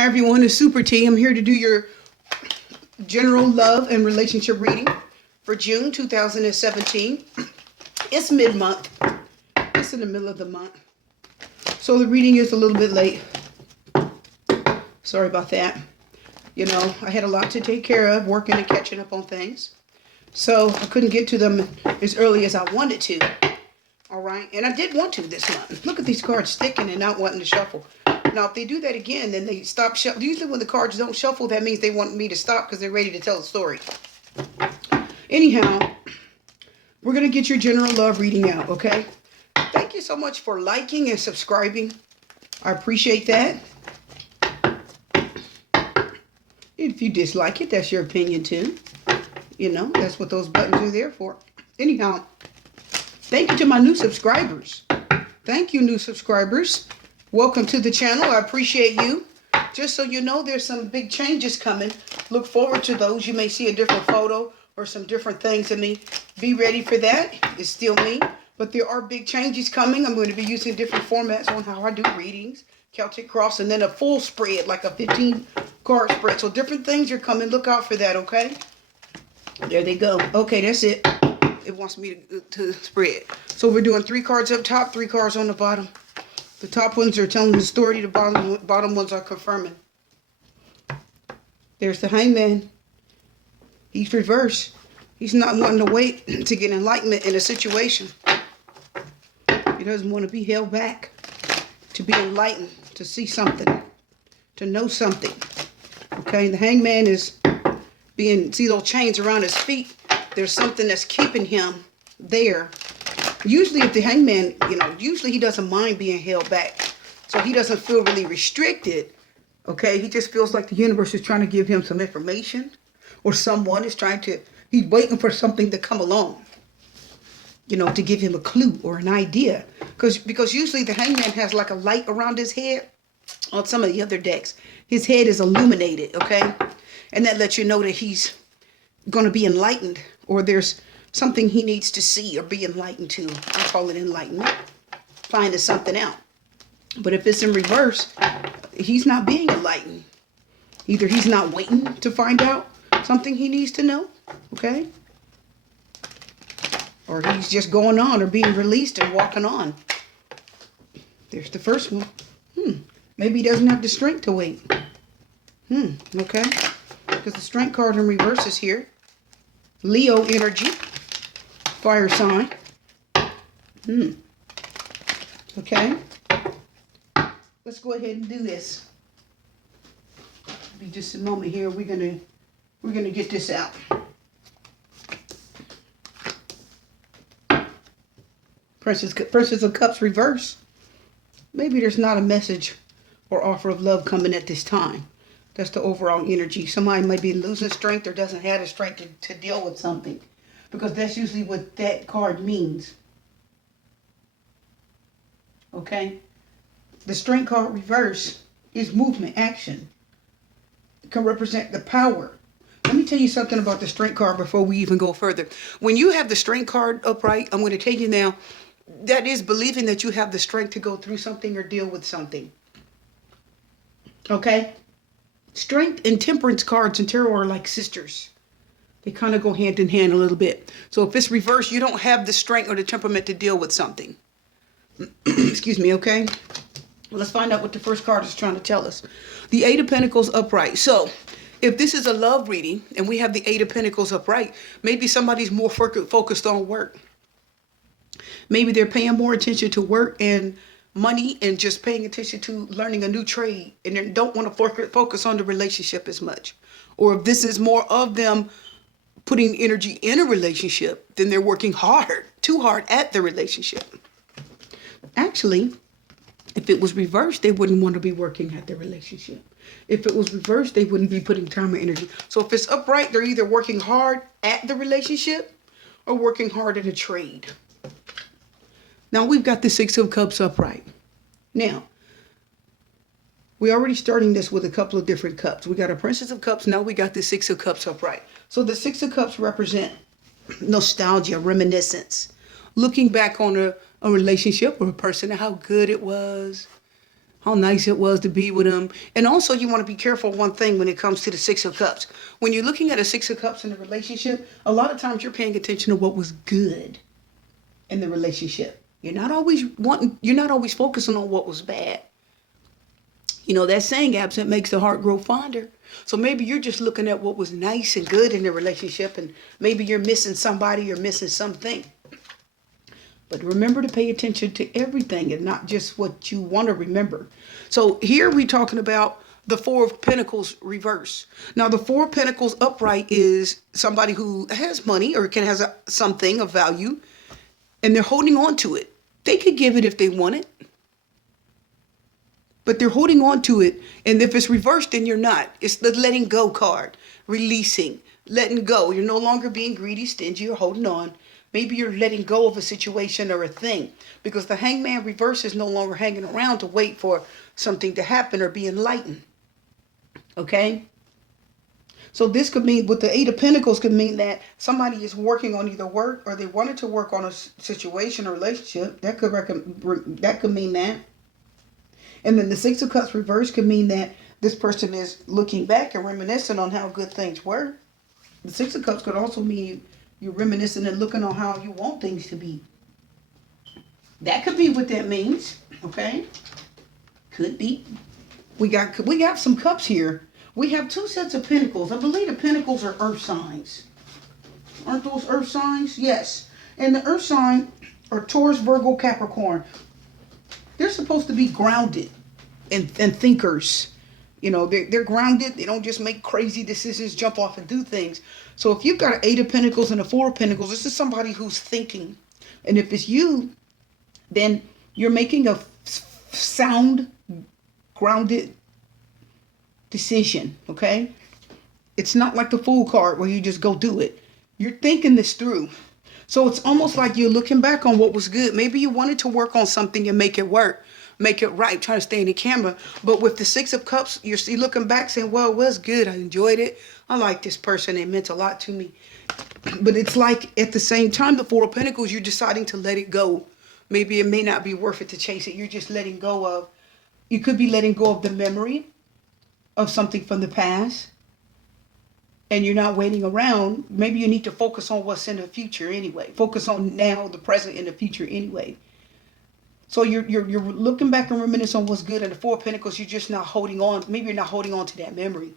Hi everyone, it's Super T. I'm here to do your general love and relationship reading for June 2017. It's mid-month. It's in the middle of the month. So the reading is a little bit late. Sorry about that. You know, I had a lot to take care of, working and catching up on things. So I couldn't get to them as early as I wanted to. All right. And I did want to this month. Look at these cards sticking and not wanting to shuffle. Now, if they do that again, then they stop shuffling. Usually when the cards don't shuffle, that means they want me to stop because they're ready to tell a story. Anyhow, we're going to get your general love reading out, okay? Thank you so much for liking and subscribing. I appreciate that. If you dislike it, that's your opinion too. You know, that's what those buttons are there for. Anyhow, thank you to my new subscribers. Thank you, new subscribers. Welcome to the channel. I appreciate you. Just so you know, there's some big changes coming. Look forward to those. You may see a different photo or some different things of me. Be ready for that. It's still me. But there are big changes coming. I'm going to be using different formats on how I do readings. Celtic cross and then a full spread, like a 15 card spread. So different things are coming. Look out for that, okay? There they go. Okay, that's it. It wants me to spread. So we're doing 3 cards up top, 3 cards on the bottom. The top ones are telling the story. The bottom ones are confirming. There's the Hangman. He's reversed. He's not wanting to wait to get enlightenment in a situation. He doesn't want to be held back. To be enlightened. To see something. To know something. Okay, the Hangman is see those chains around his feet. There's something that's keeping him there. Usually if the Hangman, usually he doesn't mind being held back. So he doesn't feel really restricted. Okay, he just feels like the universe is trying to give him some information. Or someone is he's waiting for something to come along. To give him a clue or an idea. Because usually the Hangman has like a light around his head. On some of the other decks, his head is illuminated, okay? And that lets you know that he's going to be enlightened. Or there's something he needs to see or be enlightened to. I call it enlightenment. Finding something out. But if it's in reverse, he's not being enlightened. Either he's not waiting to find out something he needs to know. Okay? Or he's just going on or being released and walking on. There's the first one. Maybe he doesn't have the strength to wait. Okay? Because the strength card in reverse is here. Leo energy. Fire sign. Okay. Let's go ahead and do this. Be just a moment here. We're gonna get this out. Princess of Cups reverse. Maybe there's not a message or offer of love coming at this time. That's the overall energy. Somebody might be losing strength or doesn't have the strength to deal with something. Because that's usually what that card means. Okay? The strength card reverse is movement, action. It can represent the power. Let me tell you something about the strength card before we even go further. When you have the strength card upright, I'm going to tell you now, that is believing that you have the strength to go through something or deal with something. Okay? Strength and temperance cards in tarot are like sisters. They kind of go hand in hand a little bit. So if it's reversed, you don't have the strength or the temperament to deal with something. Excuse me, okay? Well, let's find out what the first card is trying to tell us. The 8 of Pentacles upright. So if this is a love reading and we have the 8 of Pentacles upright, maybe somebody's more focused on work. Maybe they're paying more attention to work and money and just paying attention to learning a new trade. And they don't want to focus on the relationship as much. Or if this is more of them putting energy in a relationship, then they're working too hard at the relationship. Actually, if it was reversed, they wouldn't want to be working at the relationship. If it was reversed, they wouldn't be putting time or energy. So if it's upright, they're either working hard at the relationship or working hard at a trade. Now we've got the 6 of Cups upright. Now, we're already starting this with a couple of different cups. We got a Princess of Cups. Now we got the 6 of Cups upright. So the 6 of Cups represent nostalgia, reminiscence. Looking back on a relationship or a person and how good it was. how nice it was to be with him. And also, you want to be careful one thing when it comes to the Six of Cups. When you're looking at a Six of Cups in a relationship, a lot of times you're paying attention to what was good in the relationship. You're not always focusing on what was bad. You know, that saying, absent makes the heart grow fonder. So maybe you're just looking at what was nice and good in the relationship, and maybe you're missing somebody, you're missing something. But remember to pay attention to everything and not just what you want to remember. So here we're talking about the Four of Pentacles reverse. Now the Four of Pentacles upright is somebody who has money or can has something of value, and they're holding on to it. They could give it if they want it, but they're holding on to it. And if it's reversed, then you're not. It's the letting go card, releasing, letting go. You're no longer being greedy, stingy, or holding on. Maybe you're letting go of a situation or a thing, because the Hangman reverse is no longer hanging around to wait for something to happen or be enlightened. Okay? So this could mean, with the Eight of Pentacles, could mean that somebody is working on either work or they wanted to work on a situation or relationship. That could mean that. And then the Six of Cups reverse could mean that this person is looking back and reminiscing on how good things were. The Six of Cups could also mean you're reminiscing and looking on how you want things to be. That could be what that means. Okay? Could be. We got some cups here. We have two sets of pentacles. I believe the pentacles are earth signs. Aren't those earth signs? Yes. And the earth sign are Taurus, Virgo, Capricorn. They're supposed to be grounded and thinkers. You know, they're grounded. They don't just make crazy decisions, jump off and do things. So if you've got an Eight of Pentacles and a Four of Pentacles, this is somebody who's thinking. And if it's you, then you're making a sound, grounded decision, okay? It's not like the Fool card where you just go do it. You're thinking this through. So it's almost like you're looking back on what was good. Maybe you wanted to work on something and make it work, make it right, trying to stay in the camera. But with the Six of Cups, you're looking back saying, well, it was good. I enjoyed it. I like this person. It meant a lot to me. But it's like at the same time, the Four of Pentacles, you're deciding to let it go. Maybe it may not be worth it to chase it. You're just letting go of, you could be letting go of the memory of something from the past. And you're not waiting around. Maybe you need to focus on what's in the future anyway. Focus on now, the present, and the future anyway. So you're looking back and reminiscing on what's good. And the Four of Pentacles, you're just not holding on. Maybe you're not holding on to that memory.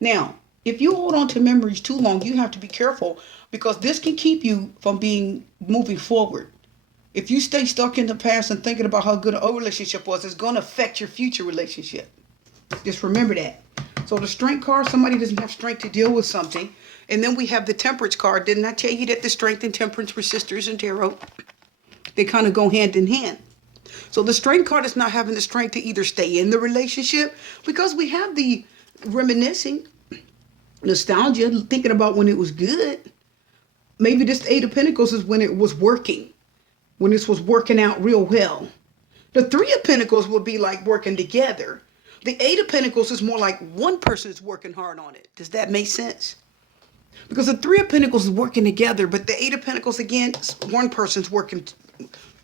Now, if you hold on to memories too long, you have to be careful, because this can keep you from moving forward. If you stay stuck in the past and thinking about how good an old relationship was, it's going to affect your future relationship. Just remember that. So the Strength card, somebody doesn't have strength to deal with something. And then we have the Temperance card. Didn't I tell you that the Strength and Temperance were sisters in tarot? They kind of go hand in hand. So the Strength card is not having the strength to either stay in the relationship, because we have the reminiscing, nostalgia, thinking about when it was good. Maybe this Eight of Pentacles is when it was working, when this was working out real well. The Three of Pentacles would be like working together. The Eight of Pentacles is more like one person is working hard on it. Does that make sense? Because the Three of Pentacles is working together, but the Eight of Pentacles, again, one person's working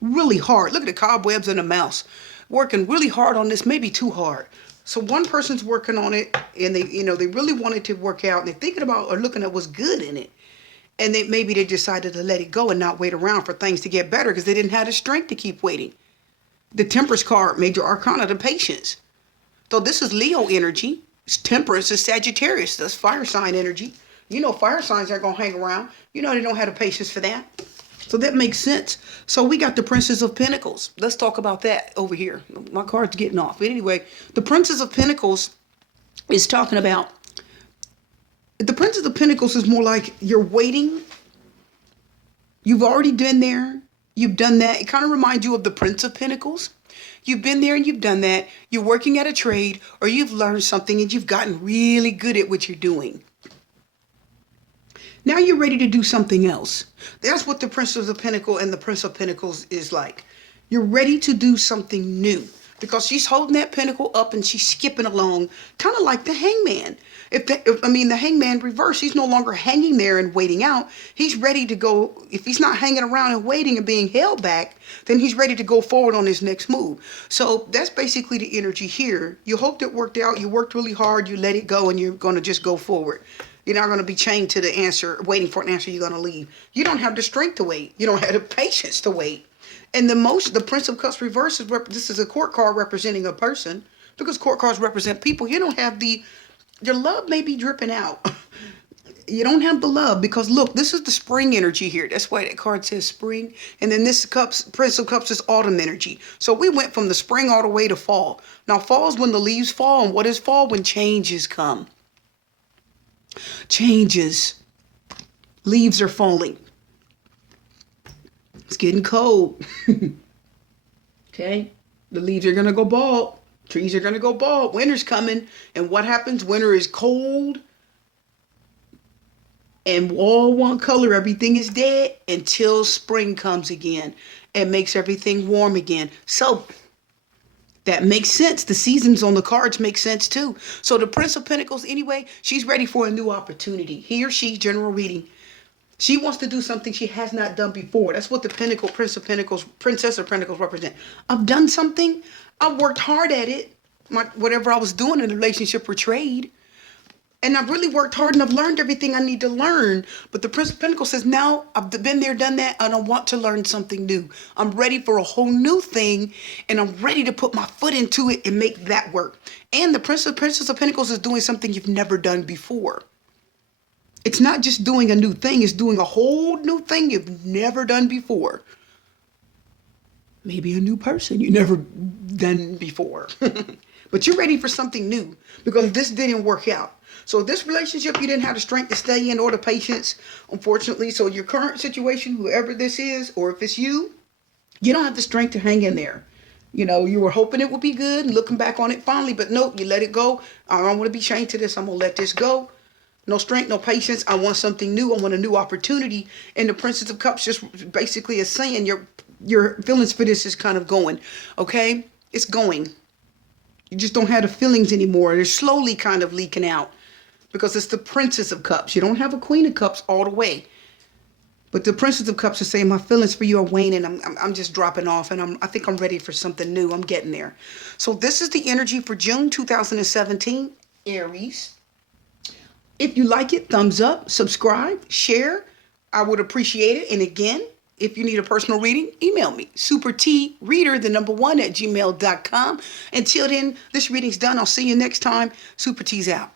really hard. Look at the cobwebs and the mouse. Working really hard on this, maybe too hard. So one person's working on it, and they really want it to work out, and they're thinking about or looking at what's good in it. And maybe they decided to let it go and not wait around for things to get better, because they didn't have the strength to keep waiting. The Temperance card, Major Arcana, the patience. So this is Leo energy. Temperance is Sagittarius. That's fire sign energy. You know fire signs aren't going to hang around. You know they don't have the patience for that. So that makes sense. So we got the Princess of Pentacles. Let's talk about that over here. My card's getting off. But anyway, the Princess of Pentacles is talking about... The Princess of Pentacles is more like you're waiting. You've already been there. You've done that. It kind of reminds you of the Prince of Pentacles. You've been there and you've done that. You're working at a trade, or you've learned something and you've gotten really good at what you're doing. Now you're ready to do something else. That's what the Princess of Pentacles and the Prince of Pentacles is like. You're ready to do something new. because she's holding that pentacle up and she's skipping along, kind of like the hangman. The hangman reverse, he's no longer hanging there and waiting out. He's ready to go. If he's not hanging around and waiting and being held back, then he's ready to go forward on his next move. So that's basically the energy here. You hoped it worked out. You worked really hard. You let it go, and you're going to just go forward. You're not going to be chained to the answer, waiting for an answer. You're going to leave. You don't have the strength to wait. You don't have the patience to wait. And the Prince of Cups reverse is, this is a court card representing a person, because court cards represent people. You don't have your love may be dripping out. You don't have the love, because look, this is the spring energy here. That's why that card says spring. And then this Prince of Cups is autumn energy. So we went from the spring all the way to fall. Now fall is when the leaves fall. And what is fall? When changes come. Changes. Leaves are falling. It's getting cold. Okay? The leaves are going to go bald. Trees are going to go bald. Winter's coming. And what happens? Winter is cold. And all one color. Everything is dead until spring comes again and makes everything warm again. So that makes sense. The seasons on the cards make sense too. So the Prince of Pentacles, anyway, she's ready for a new opportunity. He or she, general reading. She wants to do something she has not done before. That's what the Prince of Pentacles, Princess of Pentacles represent. I've done something. I've worked hard at it. Whatever I was doing in a relationship or trade. And I've really worked hard and I've learned everything I need to learn. But the Prince of Pentacles says, now I've been there, done that, and I want to learn something new. I'm ready for a whole new thing, and I'm ready to put my foot into it and make that work. And the Princess of Pentacles is doing something you've never done before. It's not just doing a new thing, it's doing a whole new thing you've never done before. Maybe a new person you never done before. But you're ready for something new, because this didn't work out. So this relationship, you didn't have the strength to stay in or the patience, unfortunately. So your current situation, whoever this is, or if it's you don't have the strength to hang in there. You know, you were hoping it would be good and looking back on it finally, but nope, you let it go. I don't want to be chained to this. I'm going to let this go. No strength, no patience. I want something new. I want a new opportunity. And the Princess of Cups just basically is saying your feelings for this is kind of going, okay? It's going. You just don't have the feelings anymore. They're slowly kind of leaking out. Because it's the Princess of Cups. You don't have a Queen of Cups all the way. But the Princess of Cups is saying, my feelings for you are waning. I'm just dropping off. And I think I'm ready for something new. I'm getting there. So this is the energy for June 2017. Aries. If you like it, thumbs up, subscribe, share. I would appreciate it. And again, if you need a personal reading, email me. supertreader1@gmail.com. Until then, this reading's done. I'll see you next time. Super T's out.